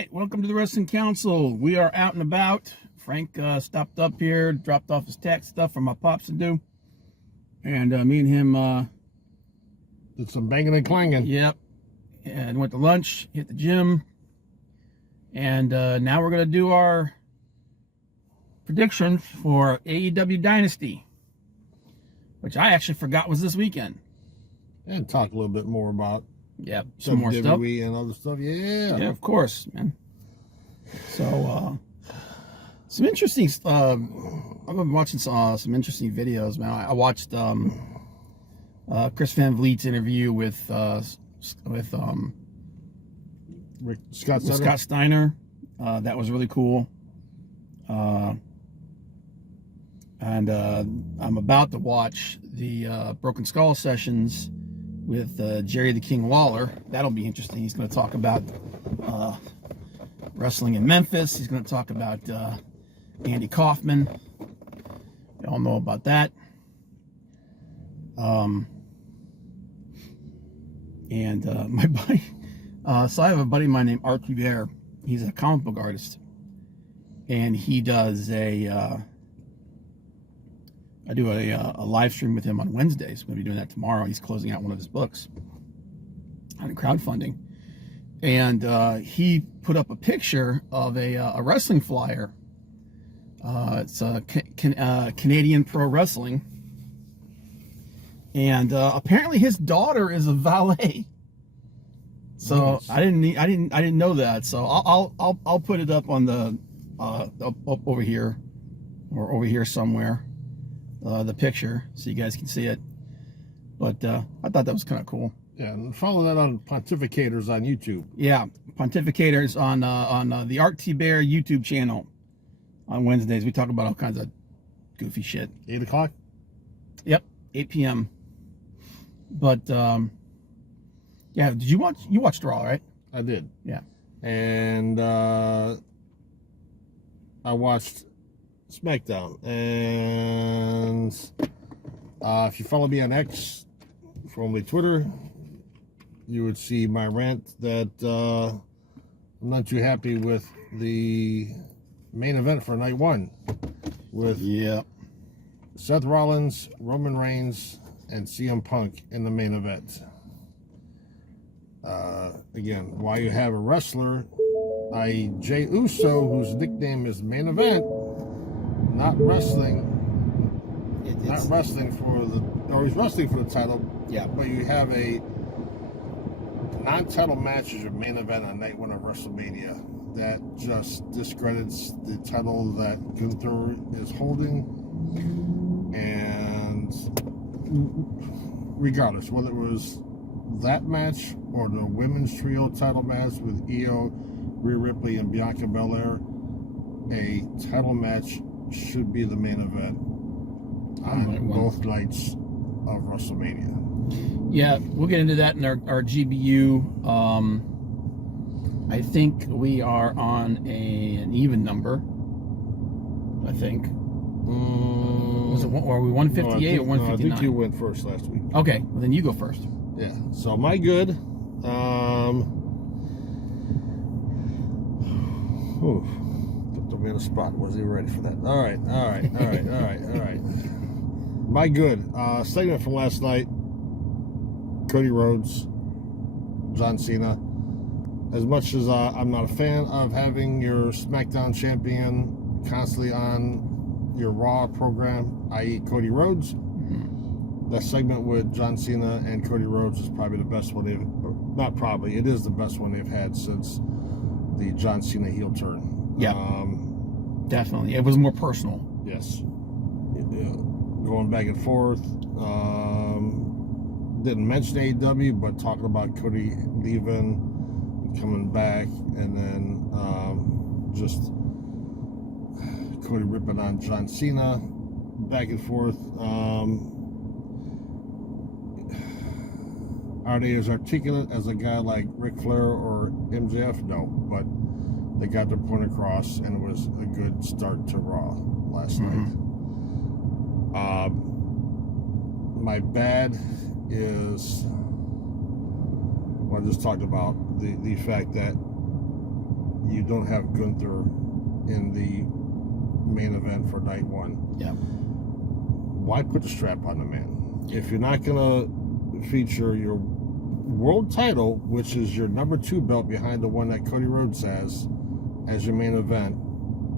right, welcome to the Wrestling Council. We are out and about. Frank stopped up here, dropped off his tax stuff for my pops to do. And me and him... did some banging and clanging. Yep. And went to lunch, hit the gym. And now we're going to do our predictions for AEW Dynasty, which I actually forgot was this weekend. And talk a little bit more about some more stuff. WWE and other stuff. Yeah, of course, man. So, some interesting. I've been watching some interesting videos, man. I watched Chris Van Vliet's interview with Scott Steiner. That was really cool. And I'm about to watch the Broken Skull sessions with Jerry the King Lawler. That'll be interesting. He's going to talk about wrestling in Memphis. He's going to talk about Andy Kaufman. You all know about that. My buddy, so I have a buddy of mine named Archie Bear. He's a comic book artist, and he does I do a live stream with him on Wednesdays. We're going to be doing that tomorrow. He's closing out one of his books on crowdfunding. And he put up a picture of a wrestling flyer. It's Canadian Pro Wrestling. And apparently his daughter is a valet. So nice. I didn't know that. So I'll put it up on the up over here or over here somewhere. The picture so you guys can see it, but I thought that was kind of cool. Yeah, and follow that on Pontificators on YouTube. Yeah, Pontificators on the Art T Bear YouTube channel. On Wednesdays we talk about all kinds of goofy shit. 8 o'clock. Yep, 8 p.m. But yeah, did you watched Raw, right? I did. Yeah, and I watched SmackDown, and if you follow me on X, formerly Twitter, you would see my rant that I'm not too happy with the main event for night one with Seth Rollins, Roman Reigns, and CM Punk in the main event. Again, why you have a wrestler, i.e. Jey Uso, whose nickname is Main Event, not wrestling for the, or he's wrestling for the title. Yeah. But you have a non-title match as your main event on night one of WrestleMania. That just discredits the title that Gunther is holding. And regardless, whether it was that match or the women's trio title match with Io, Rhea Ripley, and Bianca Belair, a title match should be the main event on both nights of WrestleMania. Yeah, we'll get into that in our GBU. I think we are on an even number. I think. Was it? Are we 158 or 159? No, I think you went first last week. Okay, well then you go first. Yeah. So my good. Put me on the spot. Was he ready for that? All right. My good. Segment from last night. Cody Rhodes, John Cena. As much as I'm not a fan of having your SmackDown champion constantly on your Raw program, i.e. Cody Rhodes, that segment with John Cena and Cody Rhodes is probably the best one they've, not probably, it is the best one they've had since the John Cena heel turn. Yeah, definitely. It was more personal. Yes. Going back and forth. Didn't mention AEW, but talking about Cody leaving, coming back, and then just Cody ripping on John Cena, back and forth. Are they as articulate as a guy like Ric Flair or MJF? No, but they got their point across, and it was a good start to Raw last night. My bad is what I just talked about, the fact that you don't have Gunther in the main event for night one. Yeah. Why put the strap on the man? If you're not gonna feature your world title, which is your number 2 belt behind the one that Cody Rhodes has, as your main event,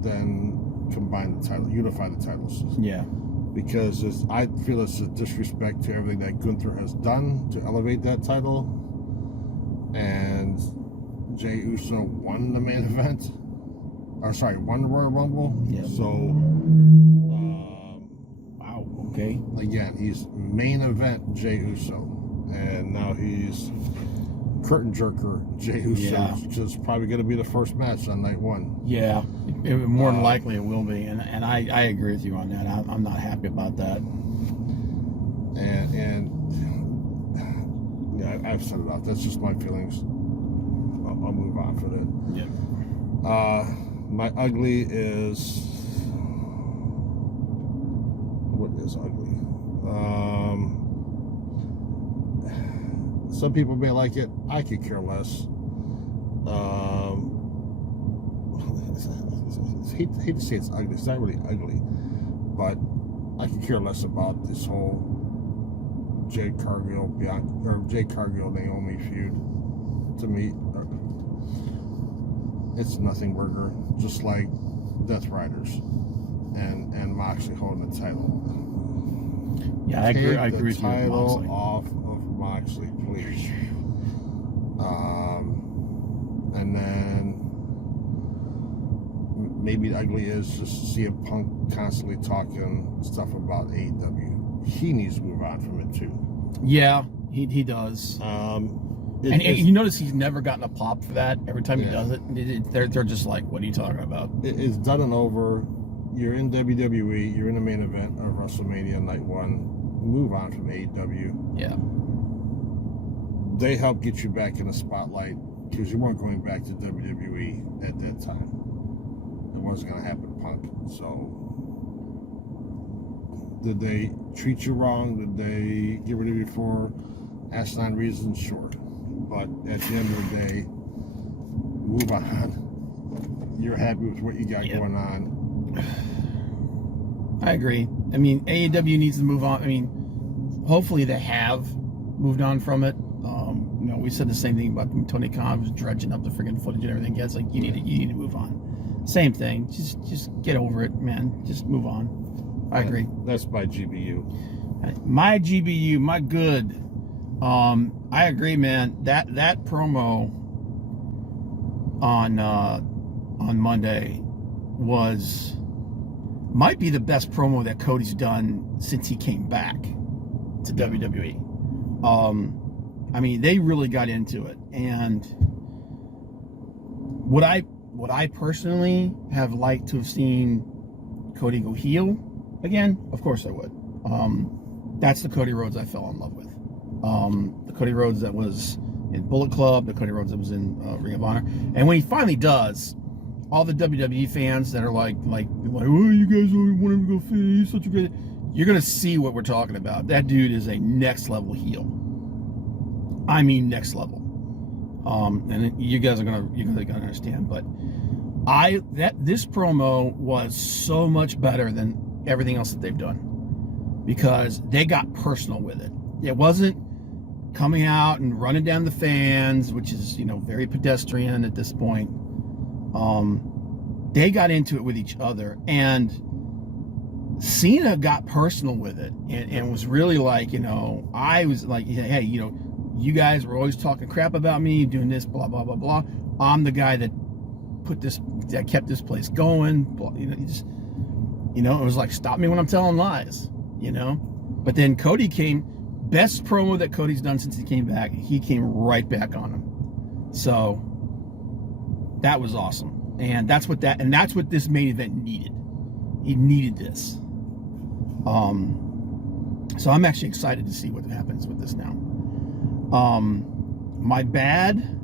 then combine the title, unify the titles. Yeah. Because I feel it's a disrespect to everything that Gunther has done to elevate that title. And Jey Uso won the main event. Or sorry, won the Royal Rumble. Yeah. So, wow. Okay. Again, he's main event Jey Uso. And now he's curtain jerker Jey Uso, which is probably going to be the first match on night one. Yeah, more than likely it will be, and I agree with you on that. I'm not happy about that. And yeah, I've said it out. That's just my feelings. I'll move on for that. Yeah. My ugly is, what is ugly? Some people may like it. I could care less. Hate to say it's ugly. It's not really ugly, but I could care less about this whole Jade Cargill Naomi feud. To me, it's nothing burger. Just like Death Riders and Moxley holding the title. Yeah, I agree. I agree with you. Title off of Moxley, please. And then maybe the ugly is just CM Punk constantly talking stuff about AEW. He needs to move on from it too. Yeah, he does. And you notice he's never gotten a pop for that. Every time he does it, they're just like, "What are you talking about?" It's done and over. You're in WWE. You're in the main event of WrestleMania Night 1. Move on from AEW. Yeah. They helped get you back in the spotlight because you weren't going back to WWE at that time. It wasn't going to happen to Punk. So, did they treat you wrong? Did they get rid of you for asinine reasons? Sure. But at the end of the day, move on. You're happy with what you got going on. I agree. I mean, AEW needs to move on. I mean, hopefully they have moved on from it. We said the same thing about Tony Khan was dredging up the freaking footage and everything. It's like you need to move on. Same thing. Just get over it, man. Just move on. I agree. That's my GBU. My GBU, my good. I agree, man. That promo on Monday might be the best promo that Cody's done since he came back to WWE. I mean, they really got into it, and would I personally have liked to have seen Cody go heel again? Of course I would. That's the Cody Rhodes I fell in love with. The Cody Rhodes that was in Bullet Club, the Cody Rhodes that was in Ring of Honor, and when he finally does, all the WWE fans that are like, oh, you guys only want him to go face, he's such a great. You're gonna see what we're talking about. That dude is a next level heel. I mean, next level. And you guys are gonna understand. But this promo was so much better than everything else that they've done because they got personal with it. It wasn't coming out and running down the fans, which is very pedestrian at this point. They got into it with each other, and Cena got personal with it and was really like, I was like, hey, you guys were always talking crap about me, doing this, blah, blah, blah, blah. I'm the guy that kept this place going. Blah, it was like, stop me when I'm telling lies, But then Cody came, best promo that Cody's done since he came back. He came right back on him. So that was awesome. And that's what this main event needed. He needed this. So I'm actually excited to see what happens with this now. My bad.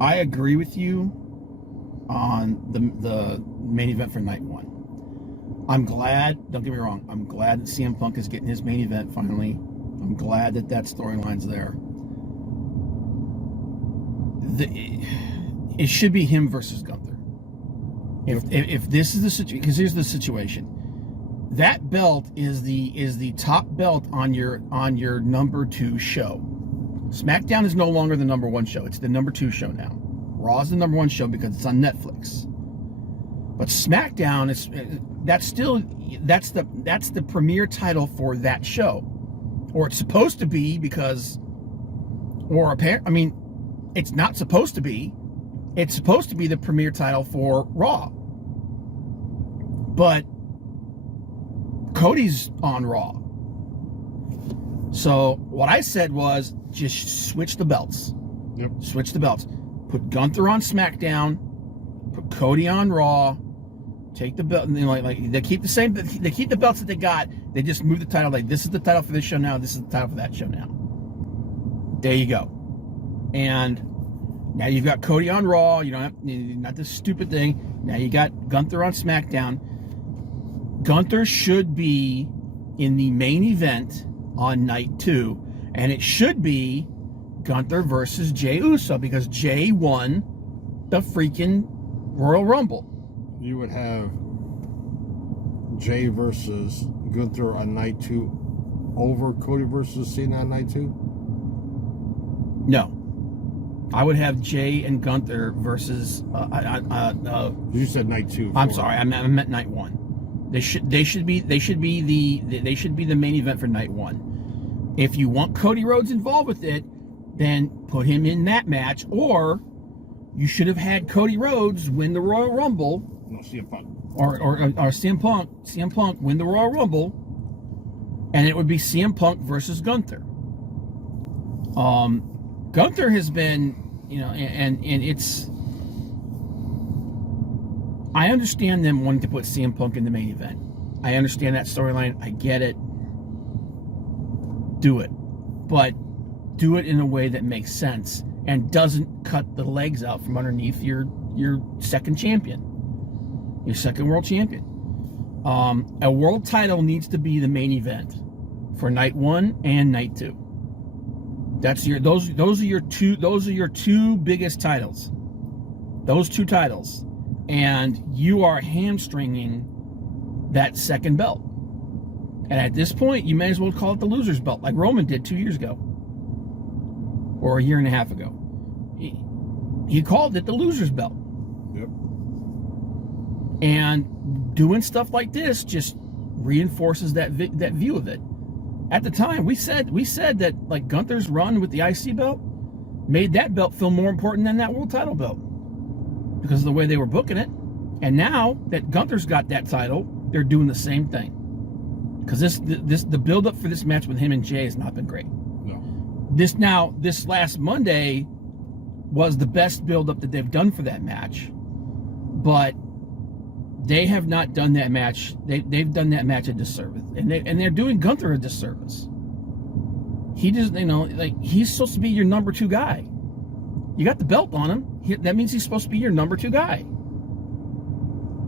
I agree with you on the main event for night 1. I'm glad, don't get me wrong, I'm glad that CM Punk is getting his main event finally. I'm glad that storyline's there. it should be him versus Gunther. If this is the situation, because here's the situation. That belt is the top belt on your number 2 show. SmackDown is no longer the number 1 show. It's the number 2 show now. Raw is the number 1 show because it's on Netflix. But SmackDown that's the premier title for that show, or it's supposed to be because, it's not supposed to be. It's supposed to be the premier title for Raw. But Cody's on Raw. So what I said was just switch the belts. Yep. Switch the belts. Put Gunther on SmackDown. Put Cody on Raw. Take the belt, and they keep the same. They keep the belts that they got. They just move the title. Like, this is the title for this show now. This is the title for that show now. There you go. And now you've got Cody on Raw. You don't have not this stupid thing. Now you got Gunther on SmackDown. Gunther should be in the main event on night 2, and it should be Gunther versus Jey Uso because Jey won the freaking Royal Rumble. You would have Jey versus Gunther on night 2 over Cody versus Cena on night 2? No. I would have Jey and Gunther versus. You said night 2. I'm sorry, I meant night 1. They should be the main event for night 1. If you want Cody Rhodes involved with it, then put him in that match, or you should have had Cody Rhodes win the Royal Rumble. No, CM Punk. Or CM Punk win the Royal Rumble, and it would be CM Punk versus Gunther. Gunther has been, and it's. I understand them wanting to put CM Punk in the main event. I understand that storyline. I get it. Do it, but do it in a way that makes sense and doesn't cut the legs out from underneath your second champion. Your second world champion. A world title needs to be the main event for night 1 and night 2. Those are your two biggest titles. Those 2 titles, and you are hamstringing that second belt. And at this point, you may as well call it the loser's belt, like Roman did 2 years ago, or a year and a half ago. He called it the loser's belt. Yep. And doing stuff like this just reinforces that view of it. At the time, we said that like Gunther's run with the IC belt made that belt feel more important than that world title belt because of the way they were booking it. And now that Gunther's got that title, they're doing the same thing. Because the build up for this match with him and Jey has not been great. No. This last Monday was the best build up that they've done for that match, but they have not done that match. They've done that match a disservice, and they're doing Gunther a disservice. He just, he's supposed to be your number 2 guy. You got the belt on him. That means he's supposed to be your number 2 guy.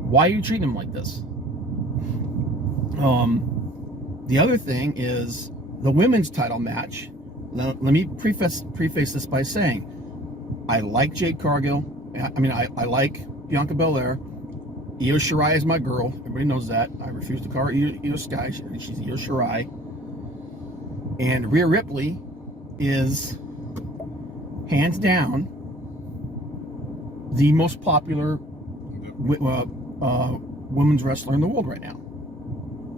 Why are you treating him like this? The other thing is the women's title match. Now, let me preface this by saying, I like Jade Cargill. I like Bianca Belair. Io Shirai is my girl. Everybody knows that. I refuse to call her Io Sky. She's Io Shirai. And Rhea Ripley is, hands down, the most popular women's wrestler in the world right now.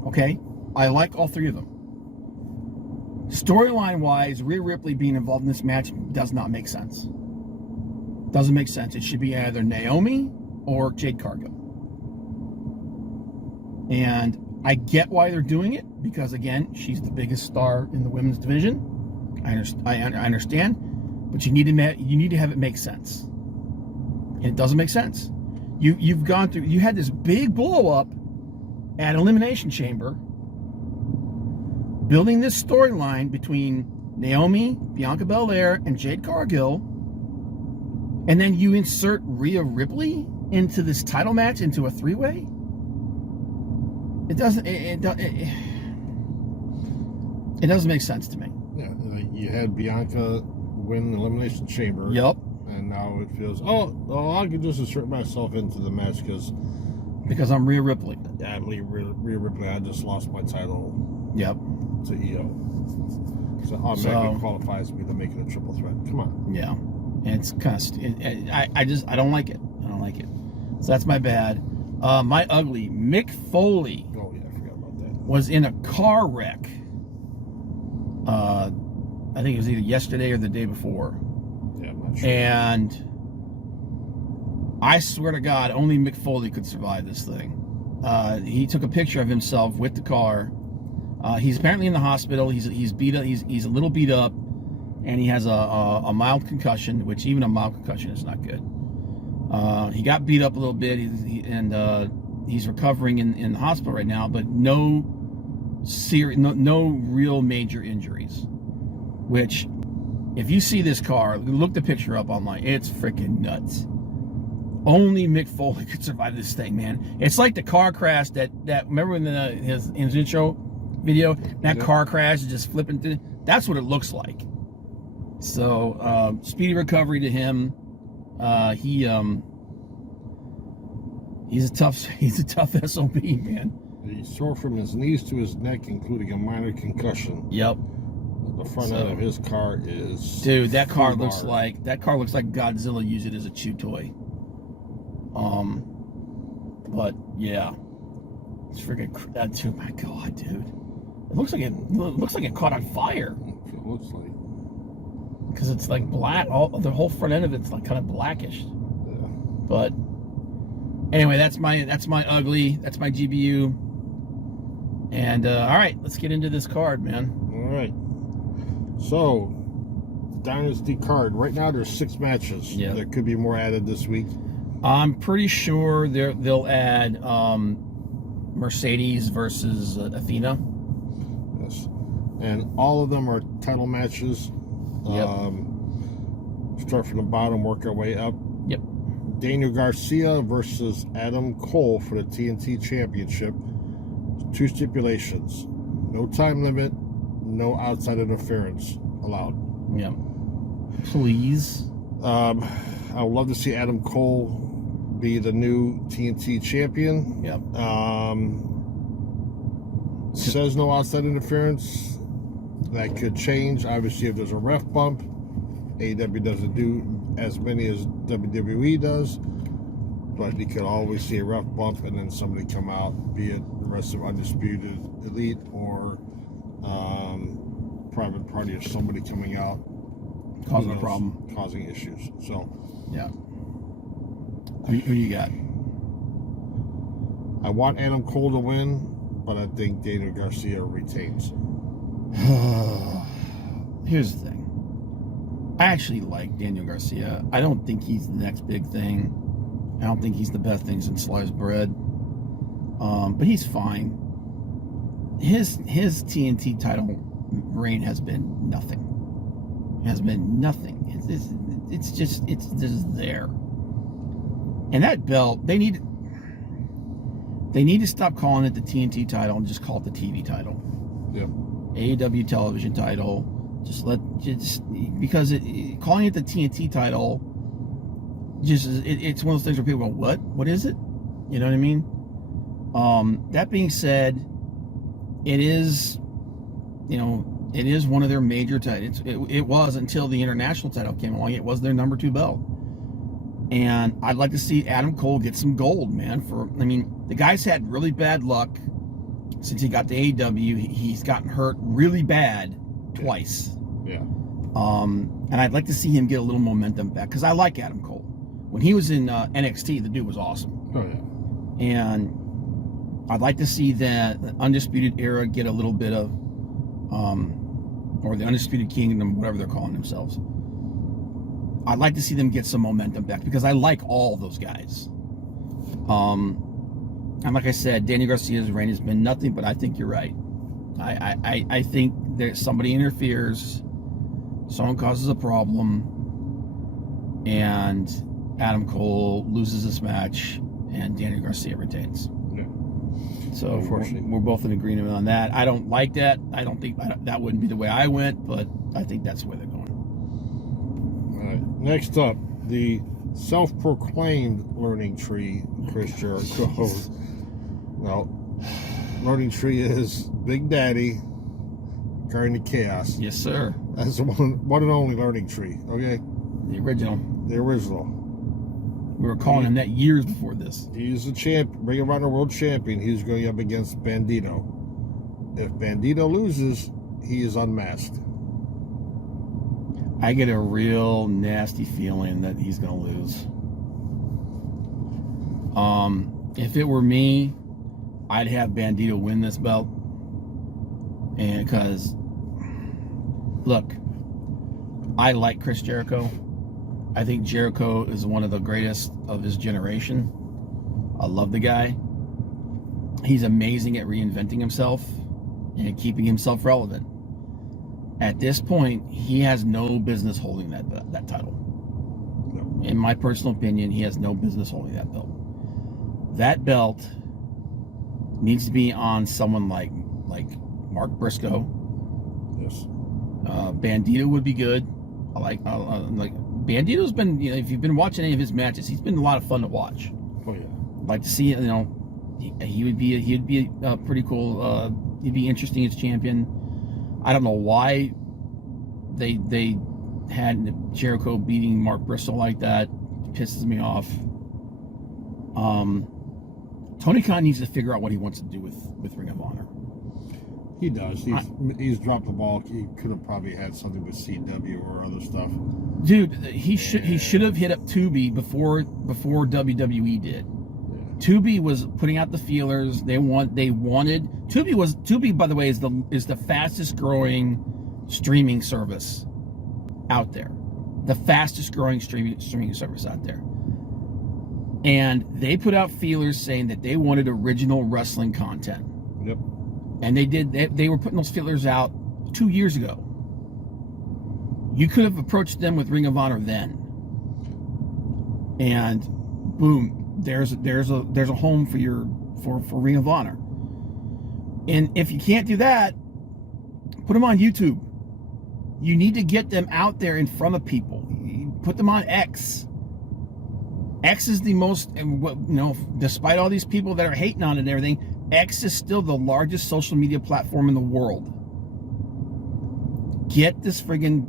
Okay? I like all 3 of them. Storyline-wise, Rhea Ripley being involved in this match does not make sense. Doesn't make sense. It should be either Naomi or Jade Cargill. And I get why they're doing it, because again, she's the biggest star in the women's division. I understand, but you need to have it make sense. And it doesn't make sense. You had this big blow up at Elimination Chamber, building this storyline between Naomi, Bianca Belair, and Jade Cargill, and then you insert Rhea Ripley into this title match, into a 3-way. It doesn't make sense to me. Yeah, you had Bianca win the Elimination Chamber. Yep. And now it feels, I can just insert myself into the match because I'm Rhea Ripley. Yeah, I'm Rhea Ripley. I just lost my title. Yep. To EO. So automatically qualifies me to make it a triple threat. Come on. Yeah. And it's kind of, I don't like it. I don't like it. So that's my bad. My ugly, Mick Foley. Oh yeah, I forgot about that. Was in a car wreck. I think it was either yesterday or the day before. Yeah, I'm not sure. And I swear to God, only Mick Foley could survive this thing. He took a picture of himself with the car. He's apparently in the hospital. He's beat up. He's a little beat up, and he has a mild concussion, which even a mild concussion is not good. He got beat up a little bit, and he's recovering in the hospital right now, but no real major injuries. Which, if you see this car, look the picture up online. It's freaking nuts. Only Mick Foley could survive this thing, man. It's like the car crash that remember in his intro video, that car crash is just flipping through. That's what it looks like. So speedy recovery to him. He's a tough SOB, man. He's sore from his knees to his neck, including a minor concussion. Yep. The front end of his car is, dude, that car looks like Godzilla used it as a chew toy. But yeah, it's freaking that too. My God, dude, it looks like it caught on fire. It looks like, because it's like black. The whole front end of it's like kind of blackish. yeah. But anyway, that's my ugly. That's my GBU. And all right, let's get into this card, man. All right. So, Dynasty card. Right now, there's 6 matches. Yeah. There could be more added this week. I'm pretty sure they'll add Mercedes versus Athena. Yes. And all of them are title matches. Yep. Start from the bottom, work our way up. Yep. Daniel Garcia versus Adam Cole for the TNT Championship. 2 stipulations. No time limit. No outside interference allowed. Yep. Please. I would love to see Adam Cole be the new TNT champion. Yep. Says no outside interference. That could change. Obviously, if there's a ref bump, AEW doesn't do as many as WWE does. But you could always see a ref bump and then somebody come out, be it the rest of Undisputed Elite or Private Party, or somebody coming out Causing a problem. Causing issues. So, yeah. Who you got? I want Adam Cole to win, but I think Daniel Garcia retains. Here's the thing. I actually like Daniel Garcia. I don't think he's the next big thing. I don't think he's the best thing since sliced bread. But he's fine. His TNT title reign has been nothing. It has been nothing. It's just there. And that belt, they need to stop calling it the TNT title and just call it the TV title. Yep. AEW television title. Because calling it the TNT title, it's one of those things where people go, what? What is it? You know what I mean? That being said, it is one of their major titles. It was until the international title came along. It was their number 2 belt. And I'd like to see Adam Cole get some gold, man. The guy's had really bad luck since he got to AEW. He's gotten hurt really bad twice. Yeah. And I'd like to see him get a little momentum back because I like Adam Cole. When he was in NXT, the dude was awesome. Oh yeah. And I'd like to see that Undisputed Era get a little bit of, or the Undisputed Kingdom, whatever they're calling themselves. I'd like to see them get some momentum back because I like all of those guys. And like I said, Daniel Garcia's reign has been nothing, but I think you're right. I think there's somebody interferes, someone causes a problem, and Adam Cole loses this match, and Daniel Garcia retains. Yeah. So Unfortunately, we're both in agreement on that. I don't like that. I don't think that wouldn't be the way I went, but I think that's the way they're going. all right. Next up, the self-proclaimed learning tree, Chris Jericho. No, learning tree is Big Daddy carrying the chaos. Yes, sir. That's the one and only learning tree. Okay, The original. the original. We were calling him that years before this. He's the champ, Ring of Honor World Champion. He's going up against Bandito. If Bandito loses, he is unmasked. I get a real nasty feeling that he's going to lose. If it were me, I'd have Bandito win this belt. And because, look, I like Chris Jericho. I think Jericho is one of the greatest of his generation. I love the guy. He's amazing at reinventing himself and keeping himself relevant. At this point, he has no business holding that title. No. In my personal opinion, he has no business holding that belt. That belt needs to be on someone like Mark Briscoe. Yes. Bandito would be good. I like Bandito's been, if you've been watching any of his matches, he's been a lot of fun to watch. Oh yeah. I'd like to see it. He'd be pretty cool. He'd be interesting as champion. I don't know why they had Jericho beating Mark Briscoe like that. It pisses me off. Tony Khan needs to figure out what he wants to do with Ring of Honor. He does. He's dropped the ball. He could have probably had something with CW or other stuff. Dude, he should have hit up Tubi before WWE did. Yeah. Tubi was putting out the feelers. They wanted Tubi, by the way, is the fastest growing streaming service out there. The fastest growing streaming service out there. And they put out feelers saying that they wanted original wrestling content. Yep. And they were putting those feelers out 2 years ago. You could have approached them with Ring of Honor then. And boom, there's a home for Ring of Honor. And if you can't do that, put them on YouTube. You need to get them out there in front of people. Put them on X. X is the most, despite all these people that are hating on it and everything, X is still the largest social media platform in the world. Get this friggin'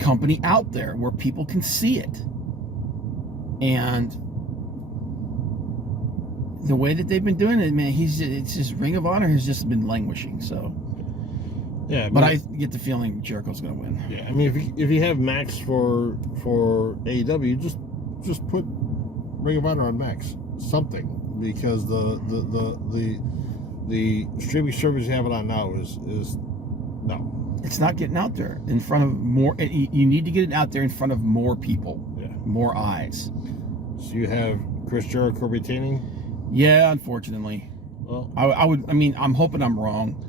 company out there where people can see it. And the way that they've been doing it, man, it's just Ring of Honor has just been languishing. So, yeah, but I get the feeling Jericho's going to win. Yeah, I mean, if you have Max for AEW, just put Ring of Honor on Max, something, because the streaming service you have it on now is no. It's not getting out there in front of more. You need to get it out there in front of more people, more eyes. So you have Chris Jericho retaining? Yeah, unfortunately. Well, I'm hoping I'm wrong.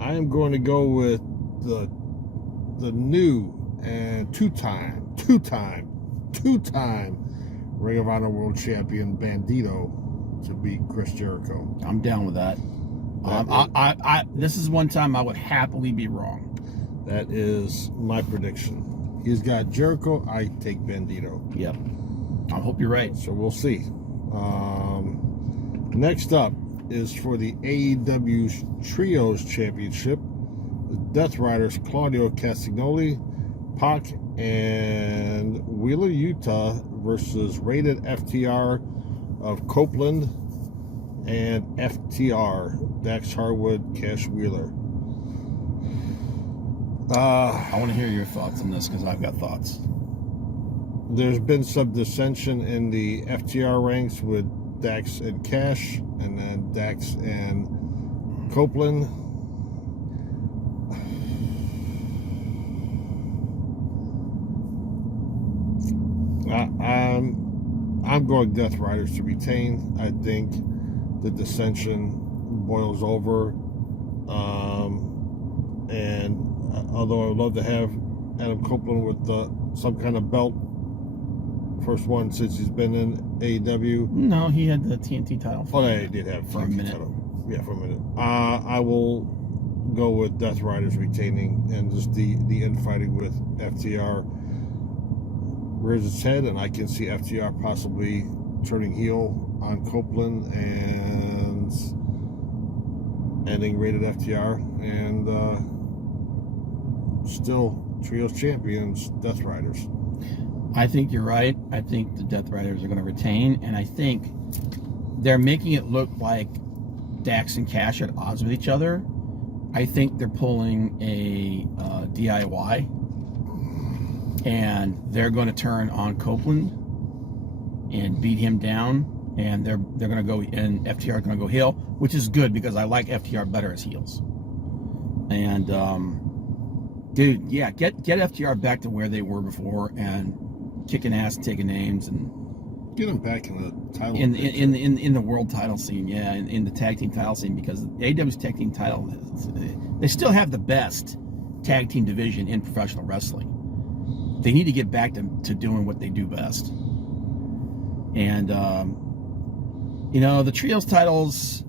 I am going to go with the new and two-time Ring of Honor World Champion Bandito to beat Chris Jericho. I'm down with that. This is one time I would happily be wrong. That is my prediction. He's got Jericho. I take Bandito. Yep. I hope you're right. So we'll see. Next up is for the AEW Trios Championship. The Death Riders Claudio Castagnoli, Pac, and Wheeler Utah versus Rated FTR of Copeland and FTR, Dax Harwood, Cash Wheeler. I want to hear your thoughts on this because I've got thoughts. There's been some dissension in the FTR ranks with Dax and Cash, and then Dax and Copeland. I'm going Death Riders to retain. I think the dissension boils over. And although I would love to have Adam Copeland with some kind of belt, first one since he's been in AEW. No, he had the TNT title. He did have for a minute. Title. Yeah, for a minute. I will go with Death Riders retaining and just the infighting with FTR. rears its head, and I can see FTR possibly turning heel on Copeland and ending rated FTR, and still trios champions, Death Riders. I think you're right. I think the Death Riders are going to retain, and I think they're making it look like Dax and Cash are at odds with each other. I think they're pulling a DIY, and they're going to turn on Copeland and beat him down, and they're going to go, and FTR is going to go heel, which is good because I like FTR better as heels. And dude, yeah, get FTR back to where they were before, and kicking ass, taking names, and get them back in the title in the world title scene, yeah, in the tag team title scene, because AEW's tag team title, they still have the best tag team division in professional wrestling. They need to get back to doing what they do best. And the trios titles,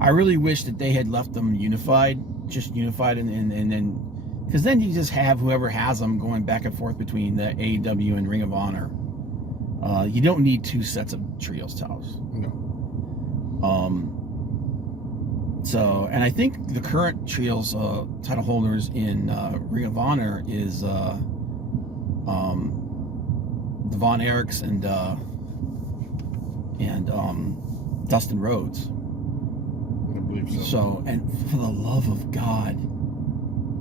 I really wish that they had left them unified, and then, because then you just have whoever has them going back and forth between the AEW and Ring of Honor. You don't need two sets of trios titles. No. So, and I think the current trios title holders in Ring of Honor is the Von Erichs and Dustin Rhodes. I believe so. So, and for the love of God,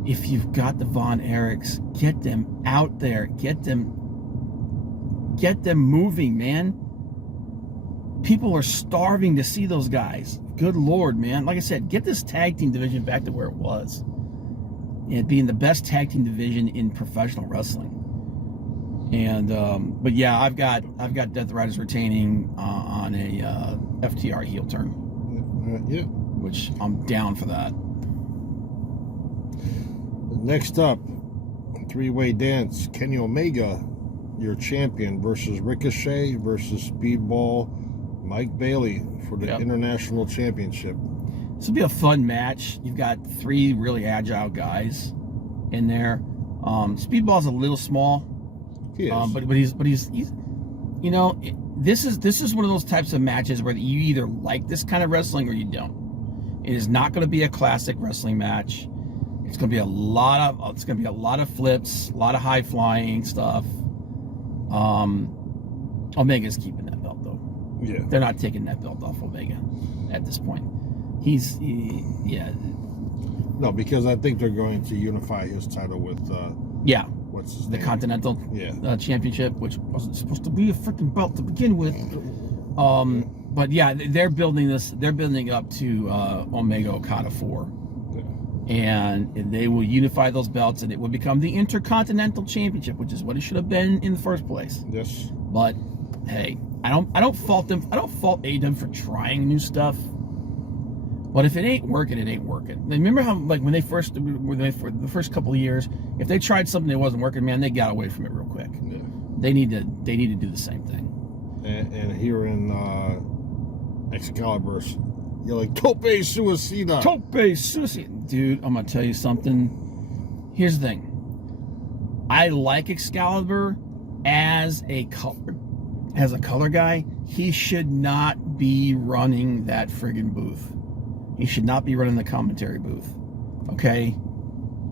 if you've got the Von Erichs, get them out there, get them moving, man. People are starving to see those guys. Good Lord, man. Like I said, get this tag team division back to where it was, and being the best tag team division in professional wrestling. And but yeah, I've got Death Riders retaining on a FTR heel turn. Yeah. Which I'm down for that. Next up, three-way dance. Kenny Omega, your champion, versus Ricochet versus Speedball Mike Bailey for the International Championship. This will be a fun match. You've got three really agile guys in there. Speedball's a little small. He is. But he's this is one of those types of matches where you either like this kind of wrestling or you don't. It is not going to be a classic wrestling match. It's going to be a lot of flips, a lot of high flying stuff. Omega's keeping that belt though. Yeah. They're not taking that belt off Omega at this point. No, because I think they're going to unify his title with what's his name? Continental Championship, which wasn't supposed to be a freaking belt to begin with. But yeah, they're building up to Omega Okada 4. And they will unify those belts, and it will become the Intercontinental Championship, which is what it should have been in the first place. Yes. But hey, I don't fault them. I don't fault AEW for trying new stuff. But if it ain't working, it ain't working. Remember how, like, when they for the first couple of years, if they tried something that wasn't working, man, they got away from it real quick. Yeah. They need to do the same thing. And here in Excalibur, you're like, Tope Suicida. Tope Suicida. Dude, I'm going to tell you something. Here's the thing. I like Excalibur as a color guy. He should not be running that friggin' booth. He should not be running the commentary booth. Okay?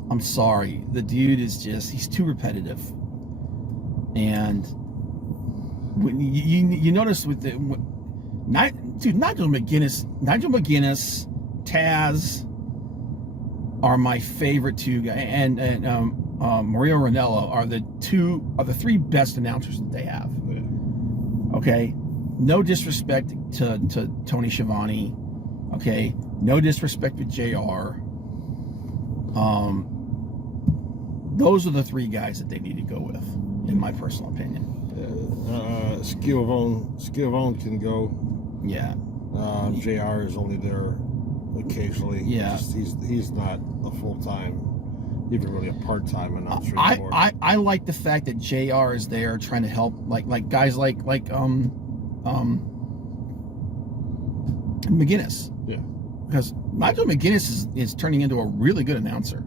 I'm sorry. The dude is he's too repetitive. And when you notice with Nigel McGuinness, Taz are my favorite two guys, and Mario Ranallo are the three best announcers that they have. Okay, no disrespect to Tony Schiavone. Okay, no disrespect to JR. Those are the three guys that they need to go with, in my personal opinion. Schiavone can go. Yeah. JR is only there occasionally. Yeah. He's not a full-time, even really a part-time announcer anymore. I like the fact that JR is there trying to help, like guys like McGuinness. Yeah. Because Nigel McGuinness is turning into a really good announcer.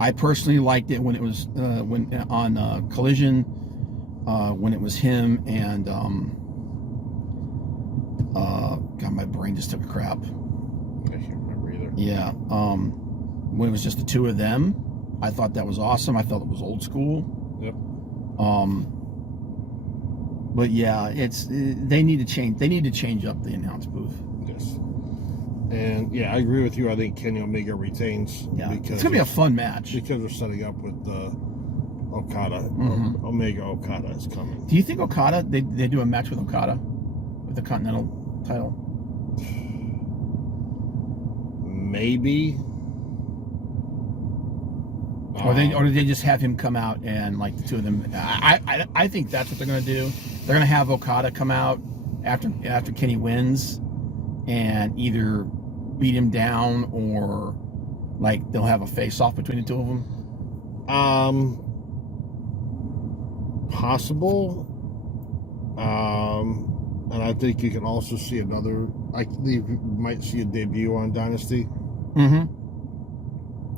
I personally liked it when it was when on Collision, when it was him and God, my brain just took a crap. I can't remember either. Yeah, when it was just the two of them, I thought that was awesome. I felt it was old school. Yep. But yeah, they need to change. They need to change up the announce booth. Yes. And yeah, I agree with you. I think Kenny Omega retains. Yeah, because it's gonna be a fun match. Because we're setting up with Okada. Mm-hmm. Omega Okada is coming. Do you think Okada? They do a match with Okada with the Continental title? Maybe. Or do they just have him come out and like the two of them? I think that's what they're gonna do. They're gonna have Okada come out after Kenny wins, and either beat him down or like they'll have a face off between the two of them. Possible. And I think you can also see another. I believe you might see a debut on Dynasty. Mm-hmm.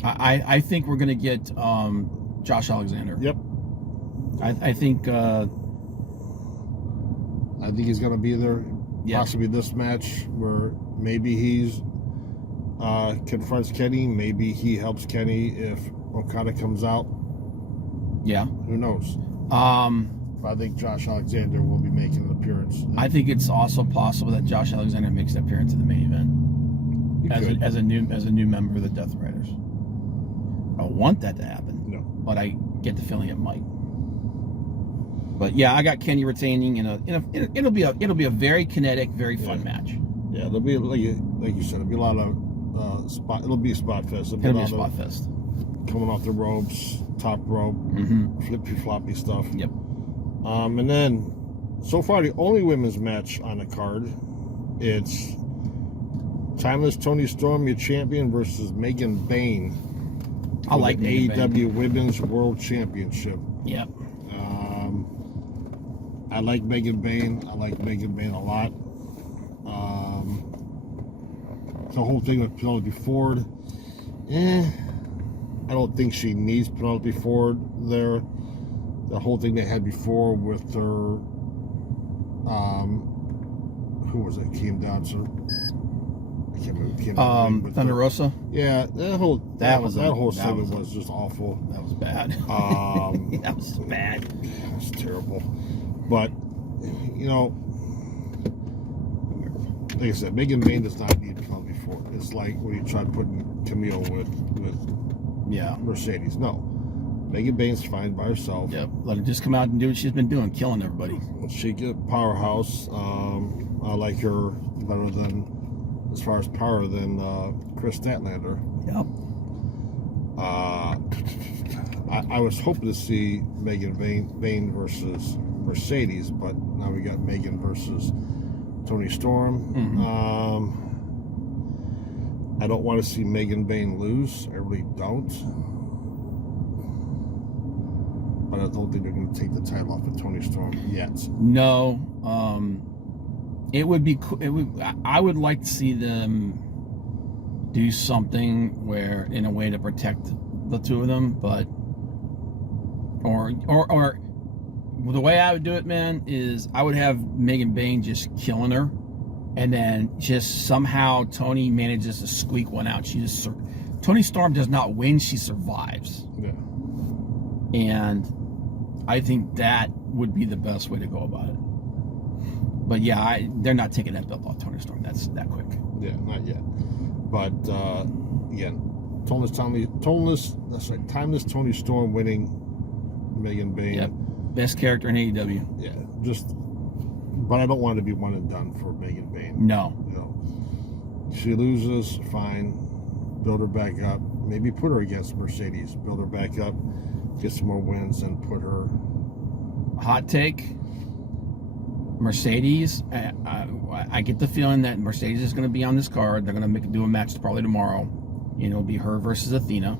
I think we're gonna get Josh Alexander. Yep. I think he's gonna be there. Yeah. Possibly this match where maybe he's confronts Kenny. Maybe he helps Kenny if Okada comes out. Yeah. Who knows? But I think Josh Alexander will be making an appearance. I think it's also possible that Josh Alexander makes an appearance in the main event as a new member of the Death Riders. I don't want that to happen. No. But I get the feeling it might. But yeah, I got Kenny retaining it'll be a very kinetic, very fun match. Yeah, there'll be like you said, it'll be a lot of spot. It'll be a spot fest. It'll be a spot fest. Coming off the ropes, top rope, flippy floppy stuff. Yep. And then so far the only women's match on the card, it's Timeless Toni Storm, your champion, versus Megan Bayne. I like AEW Women's World Championship. Yep. I like Megan Bayne. I like Megan Bayne a lot. The whole thing with Penelope Ford, I don't think she needs Penelope Ford there. The whole thing they had before with her, who was it? Came down to. I can't remember. Thunder Rosa. Yeah, that whole segment was just awful. That was bad. That was bad. It was terrible. But like I said, Megan Bayne does not need Penelope Ford. It's like when you tried putting Camille with Mercedes. No, Megan Bayne's fine by herself. Yep. Let her just come out and do what she's been doing, killing everybody. She get powerhouse. I like her better than, as far as power, than Chris Statlander. Yep. I was hoping to see Megan Bayne versus Mercedes, but now we got Megan versus Toni Storm. I don't want to see Megan Bayne lose. I really don't. But I don't think they're going to take the title off of Toni Storm yet. No. It would be. I would like to see them do something where, in a way, to protect the two of them, but or the way I would do it, man, is I would have Megan Bayne just killing her, and then just somehow Toni manages to squeak one out. Toni Storm does not win; she survives. Yeah. And I think that would be the best way to go about it. But yeah, they're not taking that belt off Toni Storm. That's that quick. Yeah, not yet. But again, Timeless Toni Storm winning Megan Bayne. Yep. Best character in AEW. Yeah, but I don't want it to be one and done for Megan Bayne. No. She loses, fine. Build her back up. Maybe put her against Mercedes. Build her back up. Get some more wins and put her. Hot take. Mercedes. I get the feeling that Mercedes is going to be on this card. They're going to do a match probably tomorrow. It'll be her versus Athena.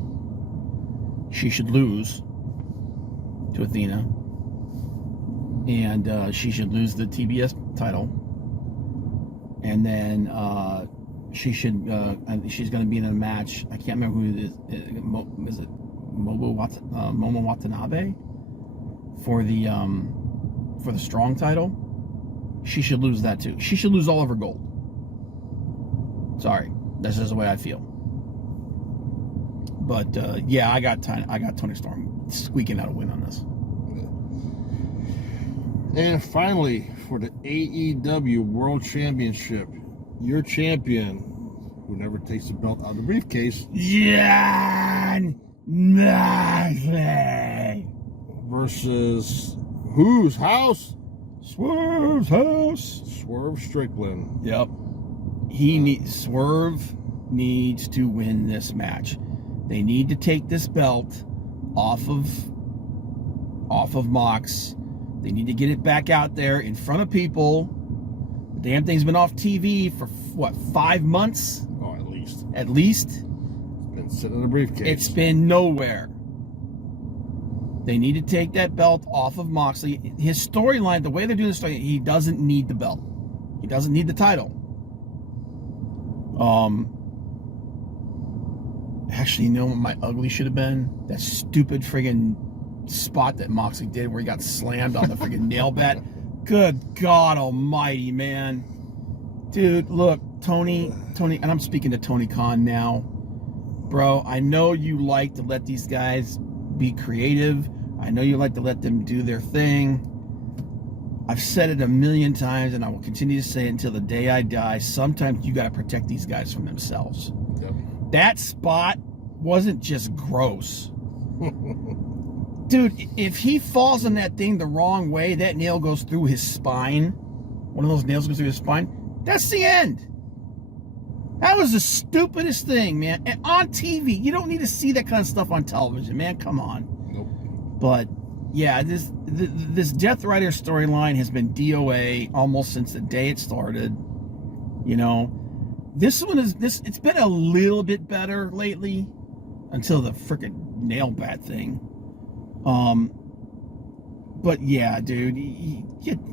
She should lose to Athena. And she should lose the TBS title. And then she's going to be in a match. I can't remember who it is. Is it Momo Watanabe for the strong title, she should lose that too. She should lose all of her gold. Sorry, this is the way I feel. But yeah, I got Toni Storm squeaking out a win on this. And finally, for the AEW World Championship, your champion, who never takes the belt out of the briefcase, Jon Moxley versus whose house? Swerve's house. Swerve Strickland. Yep. Swerve needs to win this match. They need to take this belt off of Mox. They need to get it back out there in front of people. The damn thing's been off TV for what, 5 months? Oh, at least. At least. It's been sitting in a briefcase. It's been nowhere. They need to take that belt off of Moxley. His storyline, the way they're doing the story, he doesn't need the belt. He doesn't need the title. Actually, you know what my ugly should have been? That stupid friggin' spot that Moxley did where he got slammed on the friggin' nail bat. Good God almighty, man. Dude, look, Tony, and I'm speaking to Tony Khan now. Bro, I know you like to let these guys be creative. I know you like to let them do their thing. I've said it a million times, and I will continue to say it until the day I die. Sometimes you got to protect these guys from themselves. Yep. That spot wasn't just gross. Dude, if he falls on that thing the wrong way, that nail goes through his spine. One of those nails goes through his spine. That's the end. That was the stupidest thing, man. And on TV, you don't need to see that kind of stuff on television, man. Come on. Nope. But yeah, this Death Rider storyline has been DOA almost since the day it started. You know, this one it's been a little bit better lately until the frickin' nail bat thing. But yeah, dude,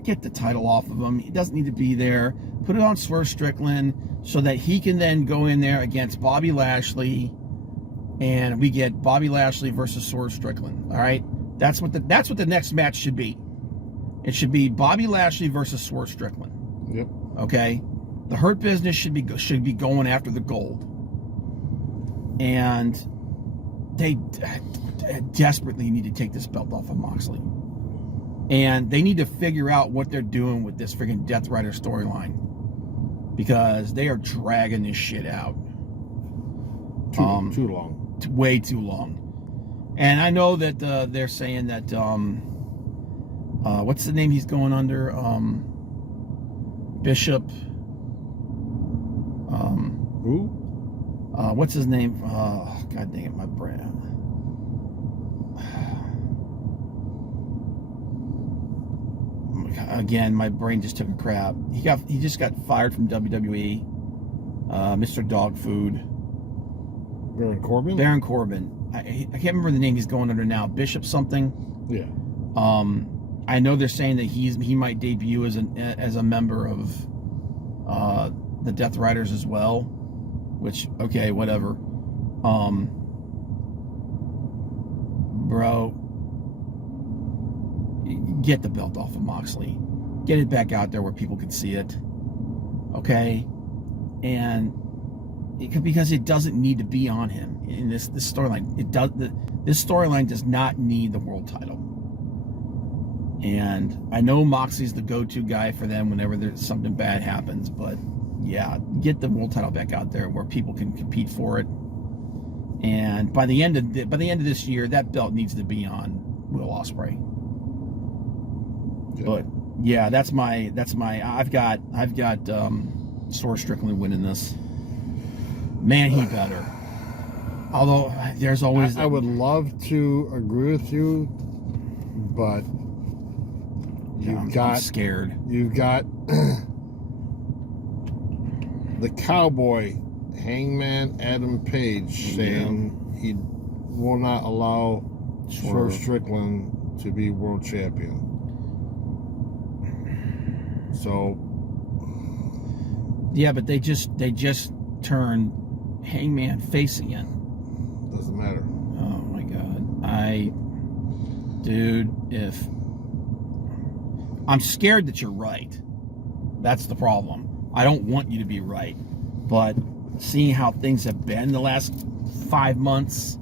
get the title off of him. He doesn't need to be there. Put it on Swerve Strickland so that he can then go in there against Bobby Lashley, and we get Bobby Lashley versus Swerve Strickland. All right, that's what the next match should be. It should be Bobby Lashley versus Swerve Strickland. Yep. Okay, the Hurt Business should be going after the gold, and they desperately need to take this belt off of Moxley. And they need to figure out what they're doing with this friggin' Death Rider storyline, because they are dragging this shit out. Too long. Way too long. And I know that they're saying that what's the name he's going under? Bishop. Who? What's his name? God dang it, my brain. Again, my brain just took a crap. He just got fired from WWE. Mr. Dog Food. Baron Corbin? Baron Corbin. I can't remember the name he's going under now. Bishop something. Yeah. I know they're saying that he might debut as a member of the Death Riders as well. Which, okay, whatever. Bro, get the belt off of Moxley. Get it back out there where people can see it. Okay? And because it doesn't need to be on him in this storyline. This storyline does not need the world title. And I know Moxley's the go-to guy for them whenever there's something bad happens, but yeah, get the world title back out there where people can compete for it. And by the end of this year, that belt needs to be on Will Ospreay. Yeah. But yeah, that's my I've got Swerve Strickland winning this. Man, he better. Although there's always I would love to agree with you, but I'm scared. You've got the Cowboy Hangman Adam Page saying he will not allow Swerve Strickland to be world champion. So yeah, but they just turned Hangman face again. Doesn't matter. Oh my God. Dude, if I'm scared that you're right. That's the problem. I don't want you to be right. But seeing how things have been the last 5 months,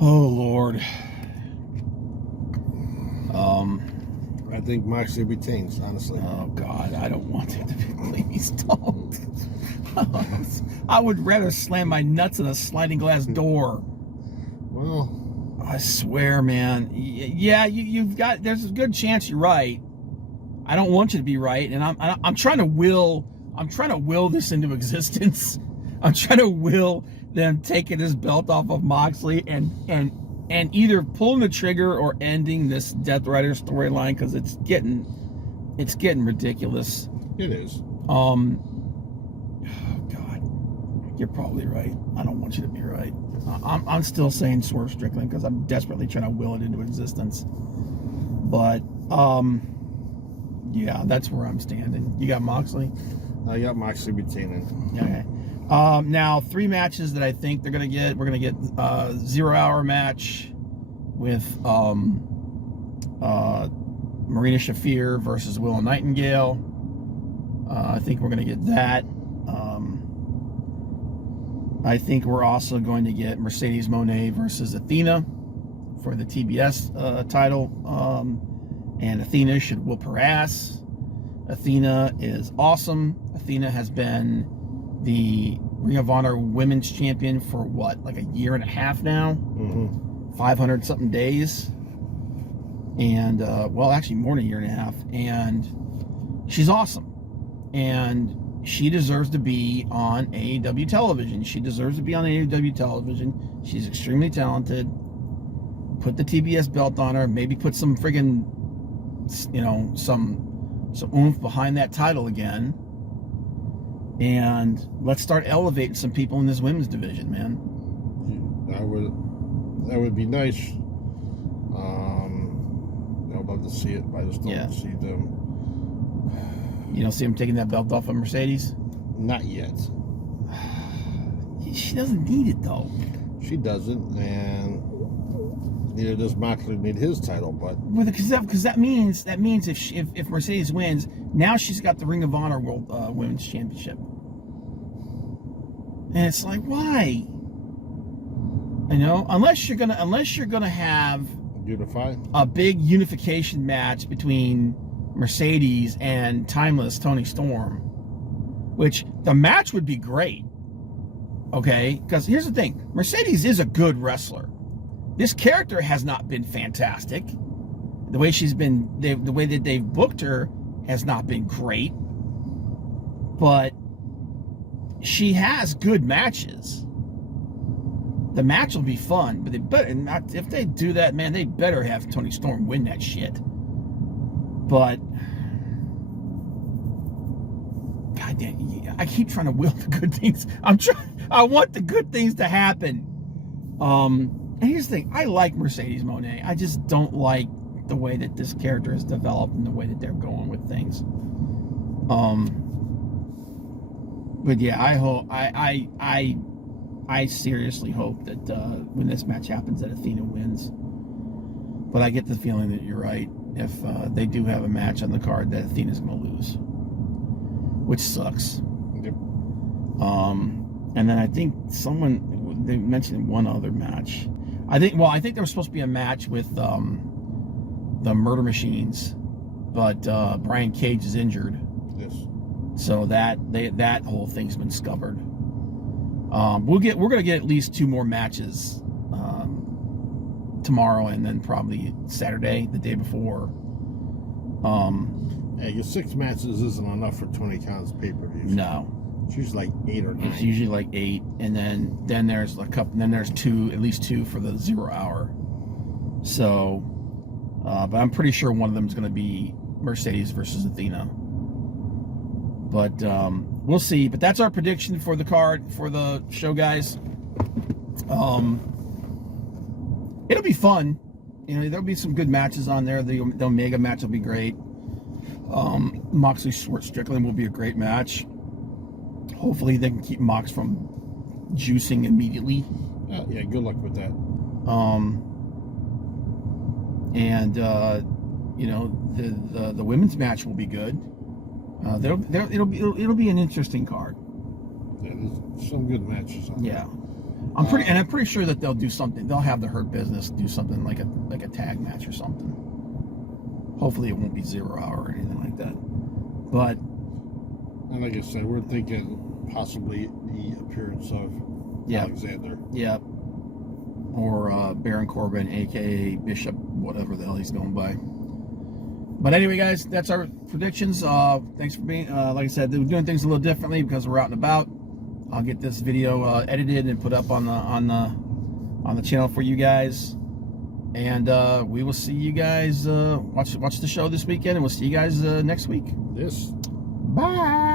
oh Lord. I think Moxley retains, honestly. Oh God, I don't want it to be. Please don't. I would rather slam my nuts in a sliding glass door. Well, I swear, man. Yeah, you've got. There's a good chance you're right. I don't want you to be right, and I'm trying to will. I'm trying to will this into existence. I'm trying to will them taking this belt off of Moxley and either pulling the trigger or ending this Death Rider storyline, because it's getting ridiculous. it is. Oh God, you're probably right. I don't want you to be right. I'm still saying Swerve Strickland because I'm desperately trying to will it into existence. But yeah, that's where I'm standing. You got Moxley? I got Moxley retaining. Okay. Now 3 matches that I think they're gonna get. We're gonna get 0 hour match with Marina Shafir versus Willow Nightingale. I think we're gonna get that. I think we're also going to get Mercedes Moné versus Athena for the TBS title. And Athena should whoop her ass. Athena is awesome. Athena has been the Ring of Honor Women's Champion for what, like a year and a half now? 500 something days. And, well, actually more than a year and a half. And she's awesome. And she deserves to be on AEW television. She deserves to be on AEW television. She's extremely talented. Put the TBS belt on her. Maybe put some friggin', some oomph behind that title again. And let's start elevating some people in this women's division, man. That would be nice. I'd love to see it, but I just don't see them. You don't see him taking that belt off of Mercedes? Not yet. She doesn't need it, though. She doesn't, and neither does Moxley need his title. But because that means if Mercedes wins, now she's got the Ring of Honor World Women's Championship, and it's like, why? Unless you're gonna have a big unification match between Mercedes and Timeless Toni Storm, which the match would be great. Okay, because here's the thing: Mercedes is a good wrestler. This character has not been fantastic. The way the way that they've booked her has not been great. But she has good matches. The match will be fun, but if they do that, man, they better have Toni Storm win that shit. But God damn, I keep trying to will the good things. I want the good things to happen. And here's the thing, I like Mercedes Moné. I just don't like the way that this character is developed and the way that they're going with things. But yeah, I seriously hope that when this match happens that Athena wins. But I get the feeling that you're right. If they do have a match on the card, that Athena's going to lose, which sucks. Yep. And then I think they mentioned one other match. I think there was supposed to be a match with the Murder Machines, but Brian Cage is injured. Yes. So that whole thing's been scuppered. We're gonna get at least 2 more matches tomorrow, and then probably Saturday, the day before. Your 6 matches isn't enough for 20 counts pay-per-views. No. It's usually like 8 or 9. It's usually like 8, and then there's a couple. Then there's 2, at least 2 for the 0 hour. So, but I'm pretty sure one of them is going to be Mercedes versus Athena. But we'll see. But that's our prediction for the card for the show, guys. It'll be fun. There'll be some good matches on there. The Omega match will be great. Moxley Strickland will be a great match. Hopefully they can keep Mox from juicing immediately. Yeah, good luck with that. And you know, the women's match will be good. It'll be an interesting card. Yeah, there's some good matches on Yeah, I'm pretty sure that they'll do something. They'll have the Hurt Business do something like a tag match or something. Hopefully, it won't be 0 Hour or anything like that. But and like I said, we're thinking possibly the appearance of Alexander. Yeah. Or Baron Corbin, aka Bishop, whatever the hell he's going by. But anyway, guys, that's our predictions. Thanks for being. Like I said, we're doing things a little differently because we're out and about. I'll get this video edited and put up on the channel for you guys. And we will see you guys. Watch the show this weekend, and we'll see you guys next week. Yes. Bye.